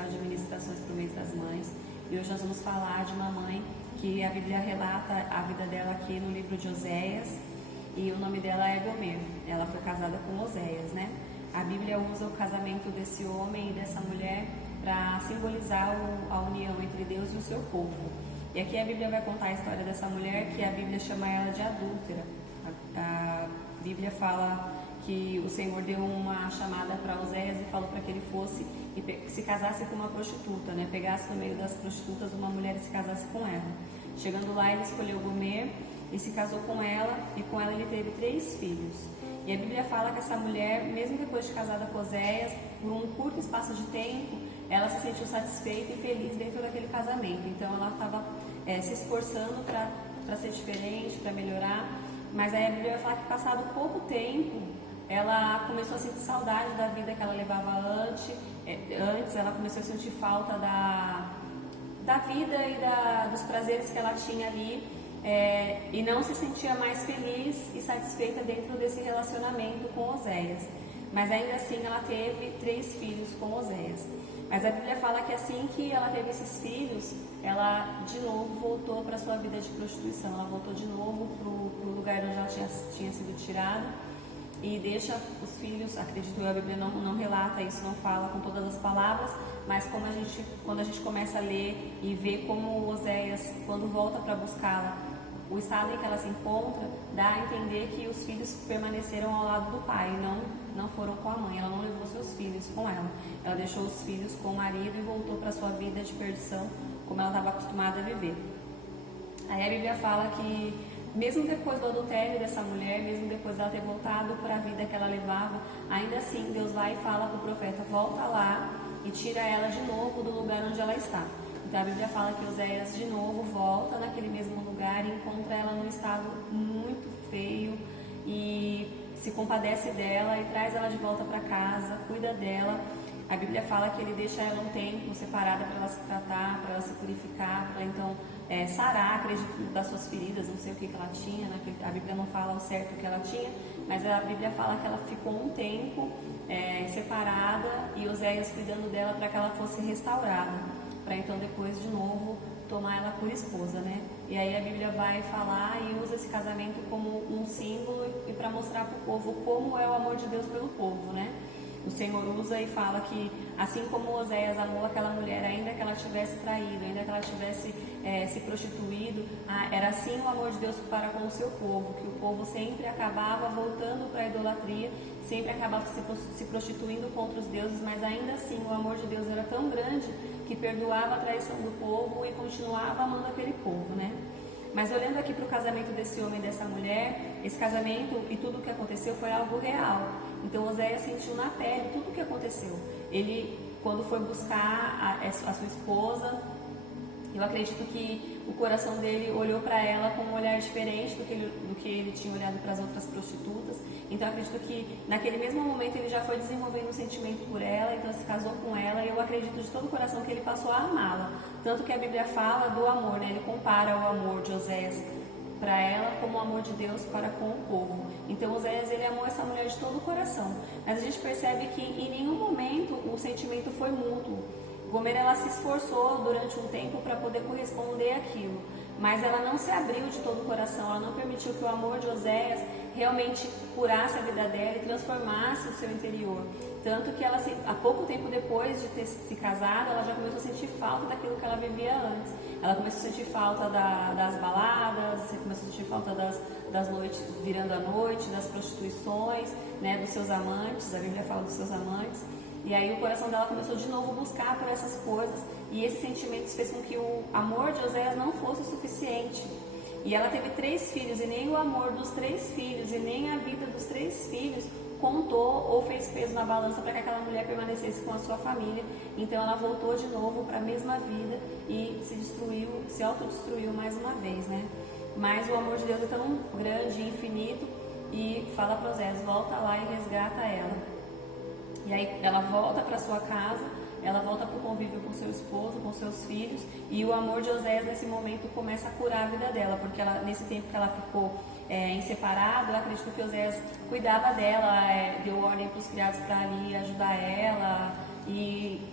especial de ministrações para o mês das mães. E hoje nós vamos falar de uma mãe que a Bíblia relata a vida dela aqui no livro de Oséias, e o nome dela é Gomer. Ela foi casada com Oséias, né? A Bíblia usa o casamento desse homem e dessa mulher para simbolizar a união entre Deus e o seu povo. E aqui a Bíblia vai contar a história dessa mulher, que a Bíblia chama ela de adúltera. A Bíblia fala que o Senhor deu uma chamada para Oséias e falou para que ele fosse e se casasse com uma prostituta, né? Pegasse no meio das prostitutas uma mulher e se casasse com ela. Chegando lá, ele escolheu Gomer e se casou com ela, e com ela ele teve 3 filhos. E a Bíblia fala que essa mulher, mesmo depois de casada com Oséias, por um curto espaço de tempo, ela se sentiu satisfeita e feliz dentro daquele casamento. Então ela estava se esforçando para ser diferente, para melhorar. Mas aí a Bíblia vai falar que, passado pouco tempo, ela começou a sentir saudade da vida que ela levava antes. Ela começou a sentir falta da vida e dos prazeres que ela tinha ali, e não se sentia mais feliz e satisfeita dentro desse relacionamento com Oséias. Mas ainda assim ela teve 3 filhos com Oséias. Mas a Bíblia fala que assim que ela teve esses filhos, ela de novo voltou para a sua vida de prostituição. Ela voltou de novo para o lugar onde ela tinha sido tirada, e deixa os filhos, acredito eu, a Bíblia não relata isso, não fala com todas as palavras, mas quando a gente começa a ler e ver como Oséias, quando volta para buscá-la, o estado em que ela se encontra, dá a entender que os filhos permaneceram ao lado do pai, não foram com a mãe. Ela não levou seus filhos com ela. Ela deixou os filhos com o marido e voltou para sua vida de perdição, como ela estava acostumada a viver. Aí a Bíblia fala que, mesmo depois do adultério dessa mulher, mesmo depois dela ter voltado para a vida que ela levava, ainda assim Deus vai e fala para o profeta: volta lá e tira ela de novo do lugar onde ela está. Então a Bíblia fala que Oséias de novo volta naquele mesmo lugar e encontra ela num estado muito feio, e se compadece dela e traz ela de volta para casa, cuida dela. A Bíblia fala que ele deixa ela um tempo separada para ela se tratar, para ela se purificar, para então sarar, acredito, das suas feridas. Não sei o que ela tinha, né? A Bíblia não fala ao certo o que ela tinha, mas a Bíblia fala que ela ficou um tempo separada, e Oséias cuidando dela para que ela fosse restaurada, para então depois de novo tomar ela por esposa, né? E aí a Bíblia vai falar e usa esse casamento como um símbolo e para mostrar para o povo como é o amor de Deus pelo povo, né? O Senhor usa e fala que, assim como Oséias amou aquela mulher, ainda que ela tivesse traído, ainda que ela tivesse se prostituído, era assim o amor de Deus para com o seu povo, que o povo sempre acabava voltando para a idolatria, sempre acabava se prostituindo contra os deuses, mas ainda assim o amor de Deus era tão grande que perdoava a traição do povo e continuava amando aquele povo, né? Mas olhando aqui para o casamento desse homem e dessa mulher, esse casamento e tudo o que aconteceu foi algo real. Então Oséias sentiu na pele tudo o que aconteceu. Ele, quando foi buscar a sua esposa, eu acredito que o coração dele olhou para ela com um olhar diferente do que ele tinha olhado para as outras prostitutas. Então eu acredito que naquele mesmo momento ele já foi desenvolvendo um sentimento por ela, então se casou com ela, e eu acredito de todo o coração que ele passou a amá-la. Tanto que a Bíblia fala do amor, né? Ele compara o amor de Oséias para ela como o amor de Deus para com o povo. Então Oséias, ele amou essa mulher de todo o coração. Mas a gente percebe que em nenhum momento o sentimento foi mútuo. Gomer, ela se esforçou durante um tempo para poder corresponder àquilo, mas ela não se abriu de todo o coração, ela não permitiu que o amor de Oséias realmente curasse a vida dela e transformasse o seu interior. Tanto que ela, há pouco tempo depois de ter se casado, ela já começou a sentir falta daquilo que ela vivia antes. Ela começou a sentir falta das baladas, começou a sentir falta das noites virando a noite, das prostituições, né, dos seus amantes. A Bíblia fala dos seus amantes. E aí o coração dela começou de novo a buscar por essas coisas, e esses sentimentos fez com que o amor de Oséias não fosse o suficiente. E ela teve 3 filhos, e nem o amor dos 3 filhos, e nem a vida dos 3 filhos contou ou fez peso na balança para que aquela mulher permanecesse com a sua família. Então ela voltou de novo para a mesma vida e se autodestruiu mais uma vez, né? Mas o amor de Deus é tão grande e infinito, e fala para Oséias: volta lá e resgata ela. E aí ela volta para sua casa, ela volta para o convívio com seu esposo, com seus filhos, e o amor de Oséias nesse momento começa a curar a vida dela, porque ela, nesse tempo que ela ficou em separado, eu acredito que Oséias cuidava dela, deu ordem para os criados para ali ajudar ela, e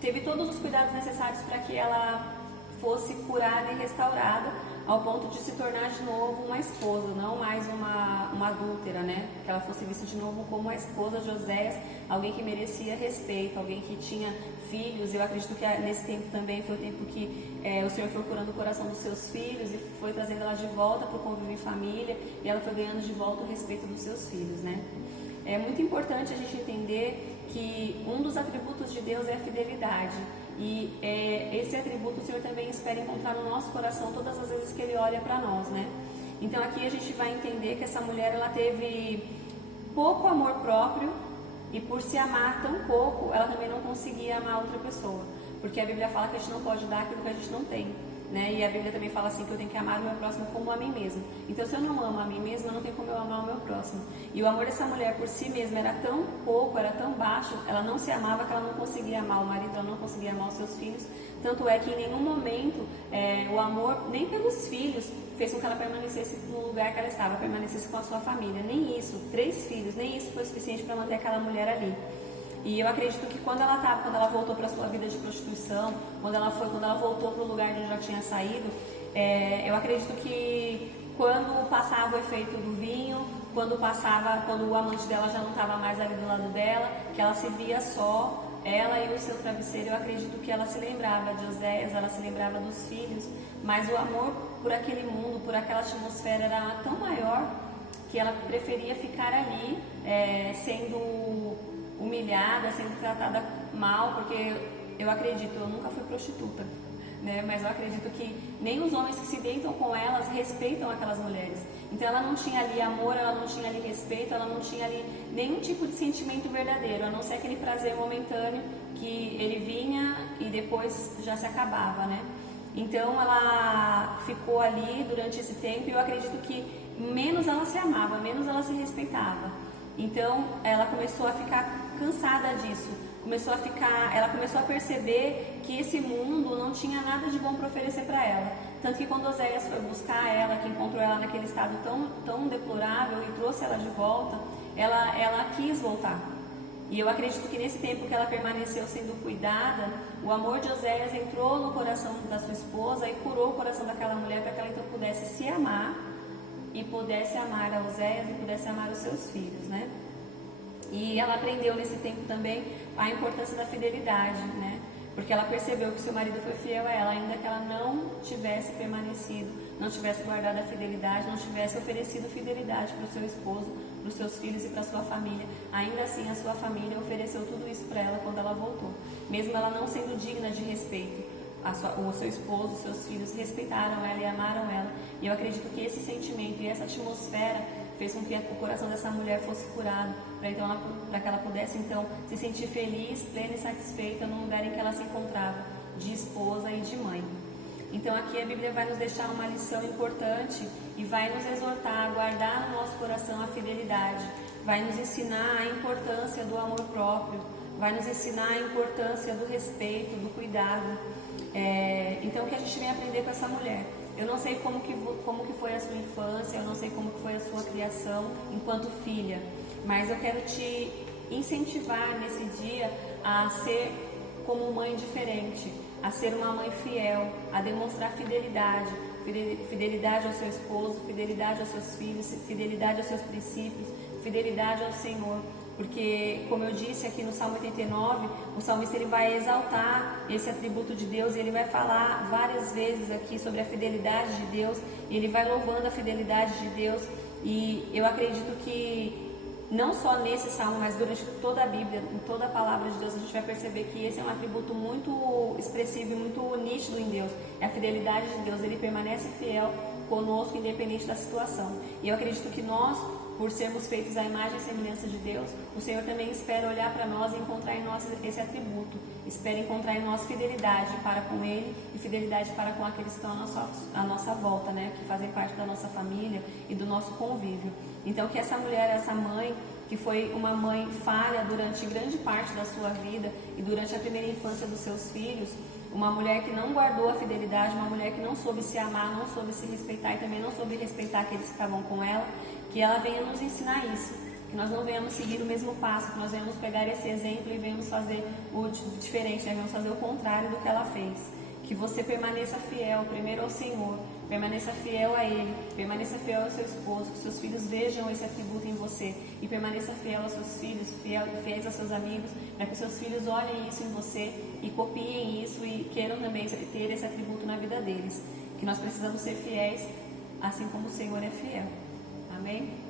teve todos os cuidados necessários para que ela fosse curada e restaurada ao ponto de se tornar de novo uma esposa, não mais uma adúltera, né? Que ela fosse vista de novo como a esposa de Oséias, alguém que merecia respeito, alguém que tinha filhos. Eu acredito que nesse tempo também foi o tempo que o Senhor foi curando o coração dos seus filhos e foi trazendo ela de volta para o convívio em família, e ela foi ganhando de volta o respeito dos seus filhos, né? É muito importante a gente entender que um dos atributos de Deus é a fidelidade. E esse atributo o Senhor também espera encontrar no nosso coração todas as vezes que Ele olha para nós, né? Então aqui a gente vai entender que essa mulher, ela teve pouco amor próprio, e por se amar tão pouco, ela também não conseguia amar outra pessoa. Porque a Bíblia fala que a gente não pode dar aquilo que a gente não tem, né? E a Bíblia também fala assim que eu tenho que amar o meu próximo como a mim mesma. Então se eu não amo a mim mesma, não tem como eu amar o meu próximo. E o amor dessa mulher por si mesma era tão pouco, era tão baixo, ela não se amava, que ela não conseguia amar o marido, ela não conseguia amar os seus filhos. Tanto é que em nenhum momento o amor, nem pelos filhos, fez com que ela permanecesse no lugar que ela estava, permanecesse com a sua família. Nem isso, 3 filhos, nem isso foi suficiente para manter aquela mulher ali. E eu acredito que quando ela voltou para a sua vida de prostituição, quando ela voltou para o lugar de onde já tinha saído, eu acredito que quando passava o efeito do vinho, quando o amante dela já não estava mais ali do lado dela, que ela se via só, ela e o seu travesseiro, eu acredito que ela se lembrava de Oséias, ela se lembrava dos filhos, mas o amor por aquele mundo, por aquela atmosfera era tão maior que ela preferia ficar ali sendo humilhada, sendo tratada mal, porque eu acredito, eu nunca fui prostituta, né? Mas eu acredito que nem os homens que se deitam com elas respeitam aquelas mulheres. Então ela não tinha ali amor, ela não tinha ali respeito, ela não tinha ali nenhum tipo de sentimento verdadeiro, a não ser aquele prazer momentâneo que ele vinha e depois já se acabava, né? Então ela ficou ali durante esse tempo, e eu acredito que menos ela se amava, menos ela se respeitava. Então ela começou a ficar cansada disso, ela começou a perceber que esse mundo não tinha nada de bom para oferecer para ela. Tanto que quando Oséias foi buscar ela, que encontrou ela naquele estado tão deplorável e trouxe ela de volta, ela quis voltar. E eu acredito que nesse tempo que ela permaneceu sendo cuidada, o amor de Oséias entrou no coração da sua esposa e curou o coração daquela mulher, para que ela então pudesse se amar e pudesse amar a Oséias e pudesse amar os seus filhos, né? E ela aprendeu nesse tempo também a importância da fidelidade, né? Porque ela percebeu que seu marido foi fiel a ela, ainda que ela não tivesse permanecido, não tivesse guardado a fidelidade, não tivesse oferecido fidelidade para o seu esposo, para os seus filhos e para a sua família. Ainda assim, a sua família ofereceu tudo isso para ela quando ela voltou. Mesmo ela não sendo digna de respeito, o seu esposo, os seus filhos respeitaram ela e amaram ela. E eu acredito que esse sentimento e essa atmosfera fez com que o coração dessa mulher fosse curado, para que ela pudesse então se sentir feliz, plena e satisfeita no lugar em que ela se encontrava, de esposa e de mãe. Então aqui a Bíblia vai nos deixar uma lição importante e vai nos exortar a guardar no nosso coração a fidelidade, vai nos ensinar a importância do amor próprio, vai nos ensinar a importância do respeito, do cuidado. Então o que a gente vem aprender com essa mulher? Eu não sei como que foi a sua infância, eu não sei como que foi a sua criação enquanto filha, mas eu quero te incentivar nesse dia a ser como mãe diferente, a ser uma mãe fiel, a demonstrar fidelidade, fidelidade ao seu esposo, fidelidade aos seus filhos, fidelidade aos seus princípios, fidelidade ao Senhor. Porque, como eu disse aqui no Salmo 89, o salmista ele vai exaltar esse atributo de Deus, e ele vai falar várias vezes aqui sobre a fidelidade de Deus, e ele vai louvando a fidelidade de Deus. E eu acredito que não só nesse salmo, mas durante toda a Bíblia, em toda a palavra de Deus, a gente vai perceber que esse é um atributo muito expressivo e muito nítido em Deus. É a fidelidade de Deus, ele permanece fiel conosco, independente da situação. E eu acredito que nós, por sermos feitos à imagem e semelhança de Deus, o Senhor também espera olhar para nós e encontrar em nós esse atributo. Espera encontrar em nós fidelidade para com Ele e fidelidade para com aqueles que estão à nossa volta, né? Que fazem parte da nossa família e do nosso convívio. Então que essa mulher, essa mãe, que foi uma mãe falha durante grande parte da sua vida e durante a primeira infância dos seus filhos, uma mulher que não guardou a fidelidade, uma mulher que não soube se amar, não soube se respeitar e também não soube respeitar aqueles que estavam com ela, que ela venha nos ensinar isso, Que nós não venhamos seguir o mesmo passo, que nós venhamos pegar esse exemplo e venhamos fazer o diferente, né? Venhamos fazer o contrário do que ela fez. Que você permaneça fiel primeiro ao Senhor, permaneça fiel a Ele, permaneça fiel ao seu esposo, que seus filhos vejam esse atributo em você e permaneça fiel aos seus filhos, fiéis aos seus amigos, para que seus filhos olhem isso em você e copiem isso e queiram também ter esse atributo na vida deles. Que nós precisamos ser fiéis, assim como o Senhor é fiel. Amém?